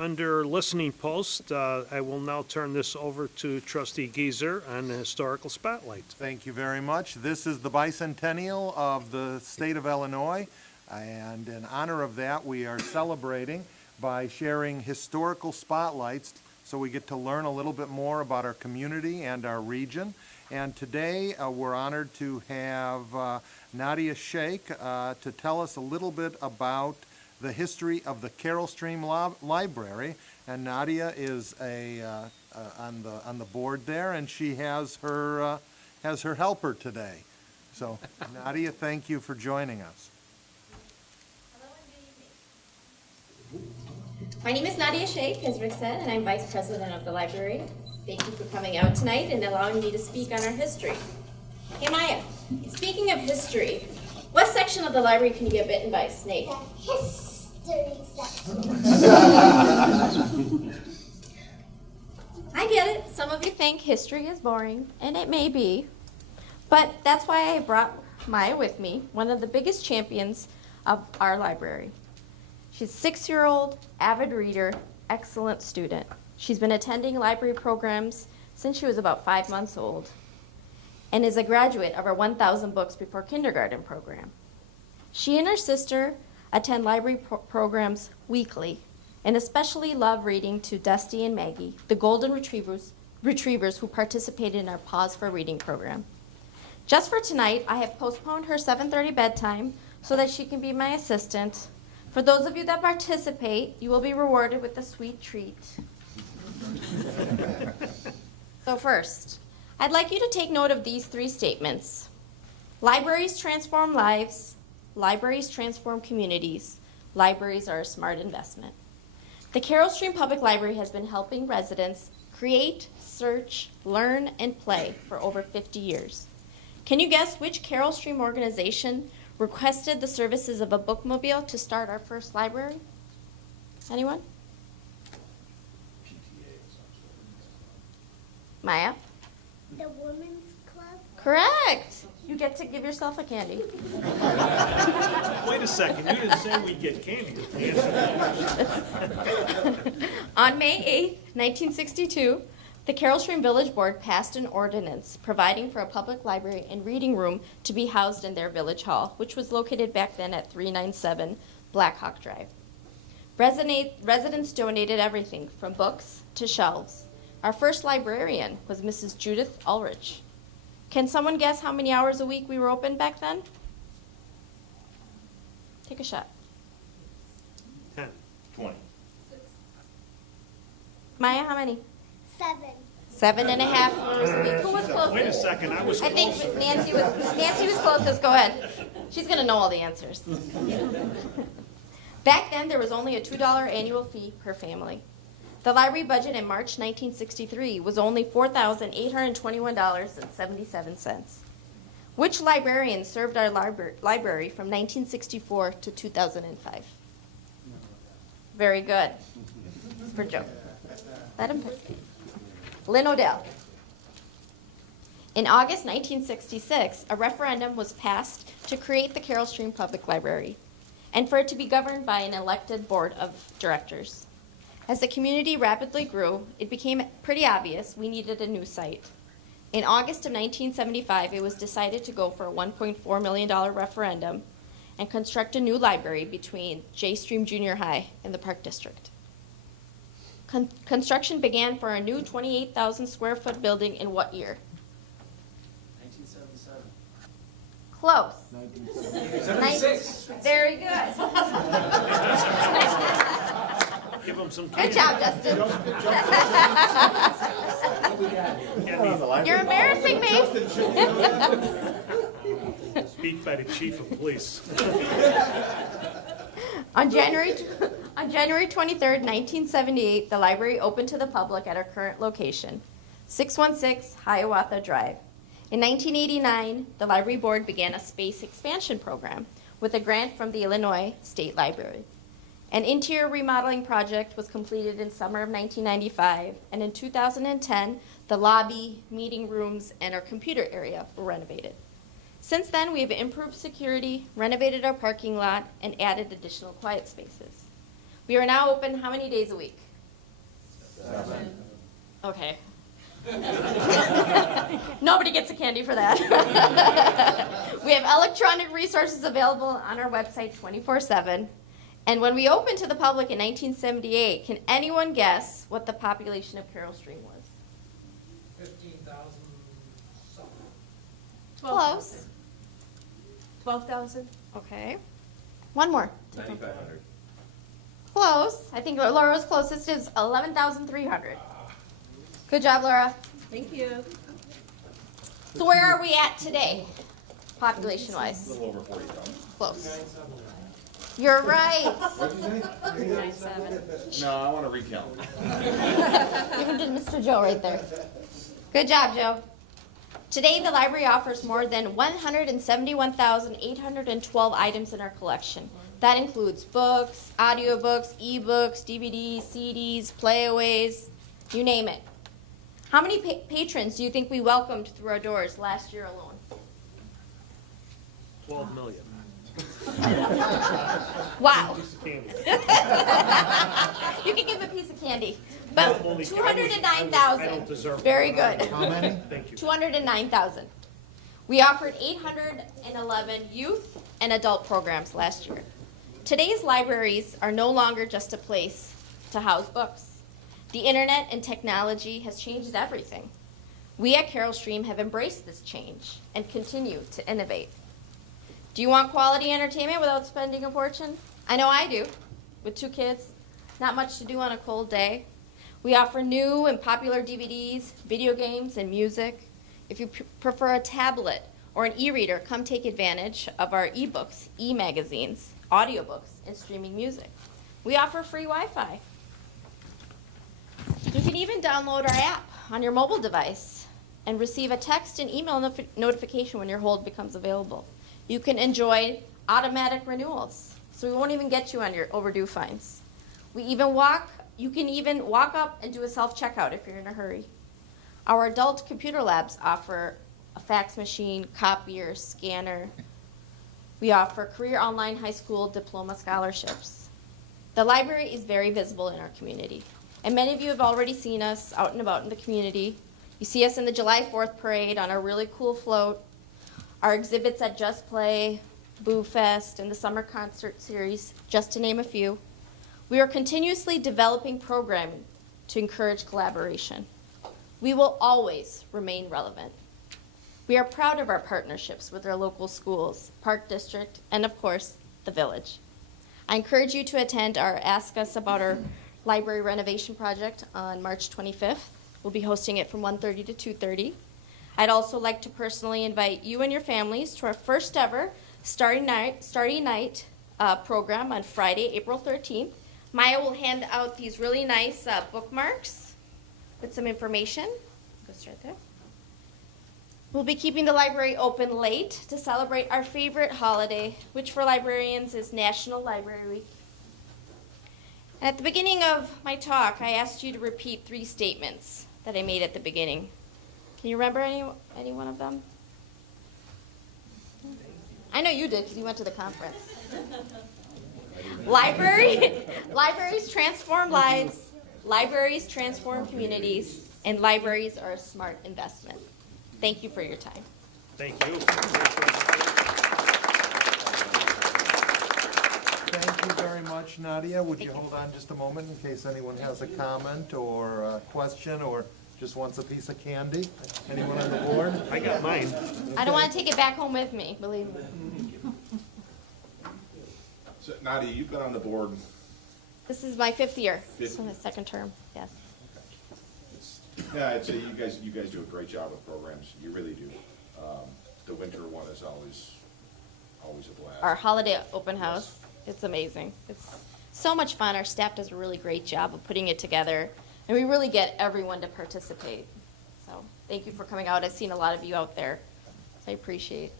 Under listening post, I will now turn this over to Trustee Geezer on the historical spotlight. Thank you very much. This is the bicentennial of the state of Illinois, and in honor of that, we are celebrating by sharing historical spotlights so we get to learn a little bit more about our community and our region. And today, we're honored to have Nadia Sheikh to tell us a little bit about the history of the Carol Stream Library. And Nadia is on the board there, and she has her helper today. So, Nadia, thank you for joining us. Hello and good evening. My name is Nadia Sheikh, as Rick said, and I'm Vice President of the library. Thank you for coming out tonight and allowing me to speak on our history. Hey Maya, speaking of history, what section of the library can you get bitten by a snake? The history section. I get it. Some of you think history is boring, and it may be. But that's why I brought Maya with me, one of the biggest champions of our library. She's a 6-year-old, avid reader, excellent student. She's been attending library programs since she was about 5 months old and is a graduate of our 1,000 Books Before Kindergarten program. She and her sister attend library programs weekly and especially love reading to Dusty and Maggie, the golden retrievers who participated in our Pause for Reading program. Just for tonight, I have postponed her 7:30 bedtime so that she can be my assistant. For those of you that participate, you will be rewarded with a sweet treat. So first, I'd like you to take note of these 3 statements. Libraries transform lives. Libraries transform communities. Libraries are a smart investment. The Carol Stream Public Library has been helping residents create, search, learn, and play for over 50 years. Can you guess which Carol Stream organization requested the services of a bookmobile to start our first library? Anyone? Maya? The Women's Club. Correct. You get to give yourself a candy. Wait a second, you didn't say we get candy. On May 8th, 1962, the Carol Stream Village Board passed an ordinance providing for a public library and reading room to be housed in their village hall, which was located back then at 397 Black Hawk Drive. Residents donated everything from books to shelves. Our first librarian was Mrs. Judith Ulrich. Can someone guess how many hours a week we were open back then? Take a shot. 10. 20. Maya, how many? 7. 7.5 hours a week. Who was closest? Wait a second, I was I think closer. Nancy was closest. Go ahead. She's gonna know all the answers. Back then, there was only a $2 annual fee per family. The library budget in March 1963 was only $4,821.77. Which librarian served our library from 1964 to 2005? Very good. It's for Joe. Let him pick. Lynn Odell. In August 1966, a referendum was passed to create the Carol Stream Public Library and for it to be governed by an elected board of directors. As the community rapidly grew, it became pretty obvious we needed a new site. In August of 1975, it was decided to go for a $1.4 million referendum and construct a new library between J Stream Junior High and the Park District. Construction began for a new 28,000 square foot building in what year? 1977. Close. 76. Very good. Give them some Good candy. job, Justin. You're embarrassing me. Beat by the chief of police. On January 23rd, 1978, the library opened to the public at our current location, 616 Hiawatha Drive. In 1989, the library board began a space expansion program with a grant from the Illinois State Library. An interior remodeling project was completed in summer of 1995, and in 2010, the lobby, meeting rooms, and our computer area were renovated. Since then, we have improved security, renovated our parking lot, and added additional quiet spaces. We are now open how many days a week? Okay. Nobody gets a candy for that. We have electronic resources available on our website 24/7. And when we opened to the public in 1978, can anyone guess what the population of Carroll Stream was? 15,000 something. Close. 12,000? Okay. One more. 9,500. Close. I think Laura was closest. It was 11,300. Good job, Laura. Thank you. So where are we at today, A population-wise? little over 40,000. Close. You're right. What'd you say? No, I want to recount. Even did Mr. Joe right there. Good job, Joe. Today, the library offers more than 171,812 items in our collection. That includes books, audiobooks, ebooks, DVDs, CDs, playaways, you name it. How many patrons do you think we welcomed through our doors last year alone? 12 million. Wow. Piece of candy. You can give a piece of candy. But Only- I 209,000. don't deserve it. Very good. How many? Thank you. 209,000. We offered 811 youth and adult programs last year. Today's libraries are no longer just a place to house books. The internet and technology has changed everything. We at Carroll Stream have embraced this change and continue to innovate. Do you want quality entertainment without spending a fortune? I know I do. With 2 kids, not much to do on a cold day. We offer new and popular DVDs, video games, and music. If you prefer a tablet or an e-reader, come take advantage of our ebooks, e-magazines, audiobooks, and streaming music. We offer free Wi-Fi. You can even download our app on your mobile device and receive a text and email notification when your hold becomes available. You can enjoy automatic renewals, so we won't even get you on your overdue fines. You can even walk up and do a self-checkout if you're in a hurry. Our adult computer labs offer a fax machine, copier, scanner. We offer career online high school diploma scholarships. The library is very visible in our community, and many of you have already seen us out and about in the community. You see us in the July 4th parade on our really cool float, our exhibits at Just Play, Boo Fest, and the summer concert series, just to name a few. We are continuously developing programming to encourage collaboration. We will always remain relevant. We are proud of our partnerships with our local schools, Park District, and of course, the Village. I encourage you to attend our Ask Us About Our Library Renovation Project on March 25th. We'll be hosting it from 1:30 to 2:30. I'd also like to personally invite you and your families to our first ever Starry Night program on Friday, April 13th. Maya will hand out these really nice bookmarks with some information. Go start there. We'll be keeping the library open late to celebrate our favorite holiday, which for librarians is National Library Week. And at the beginning of my talk, I asked you to repeat 3 statements that I made at the beginning. Can you remember any one of them? I know you did because you went to the conference. Libraries transform lives, libraries transform communities, and libraries are a smart investment. Thank you for your time. Thank you. Thank you very much, Nadia. Would you hold on just a moment in case anyone has a comment or a question or just wants a piece of candy? Anyone on the board? I got mine. I don't want to take it back home with me, believe me. So Nadia, you've been on the board. This is my 5th year. This is Fifth. my 2nd term, yes. Yeah, I'd say you guys do a great job with programs. You really do. The winter one is always a blast. Our holiday open house, it's amazing. It's so much fun. Our staff does a really great job of putting it together, and we really get everyone to participate. So thank you for coming out. I've seen a lot of you out there, so I appreciate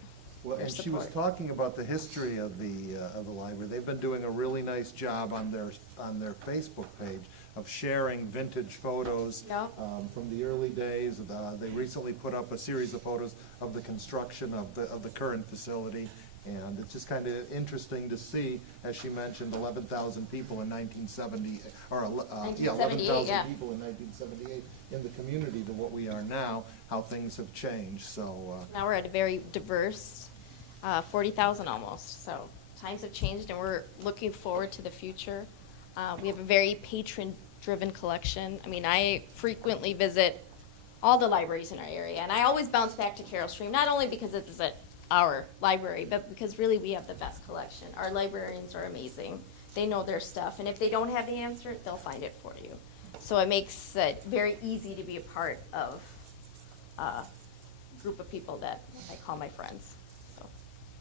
Well, your and she was support. talking about the history of the library. They've been doing a really nice job on their Facebook page of sharing vintage photos Yep. from the early days. They recently put up a series of photos of the construction of the current facility, And it's just kind of interesting to see, as she mentioned, 11,000 people in 1970, or, yeah, 1978, 11,000 yeah. people in 1978 in the community to what we are now, how things have changed, so, Now we're at a very diverse, 40,000 almost. So times have changed, and we're looking forward to the future. We have a very patron-driven collection. I mean, I frequently visit all the libraries in our area, and I always bounce back to Carol Stream, not only because it's our library, but because really we have the best collection. Our librarians are amazing. They know their stuff, and if they don't have the answer, they'll find it for you. So it makes it very easy to be a part of a group of people that I call my friends. So,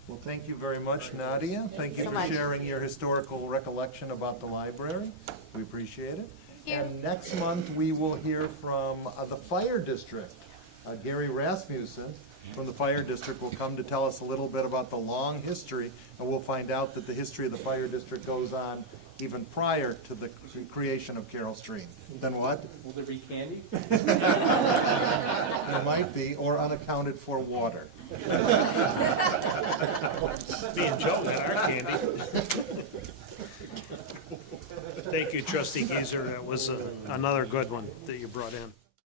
well, thank you very much, Nadia. Thank you so for much. sharing your historical recollection about the library. We appreciate it. you. And next month, we will hear from the Fire District. Gary Rasmussen from the Fire District will come to tell us a little bit about the long history, and we'll find out that the history of the Fire District goes on even prior to the creation of Carol Stream. Then what? Will there be candy? There might be, or unaccounted for water. Me and Joe got our candy. Thank you, trustee Geezer. That was another good one that you brought in.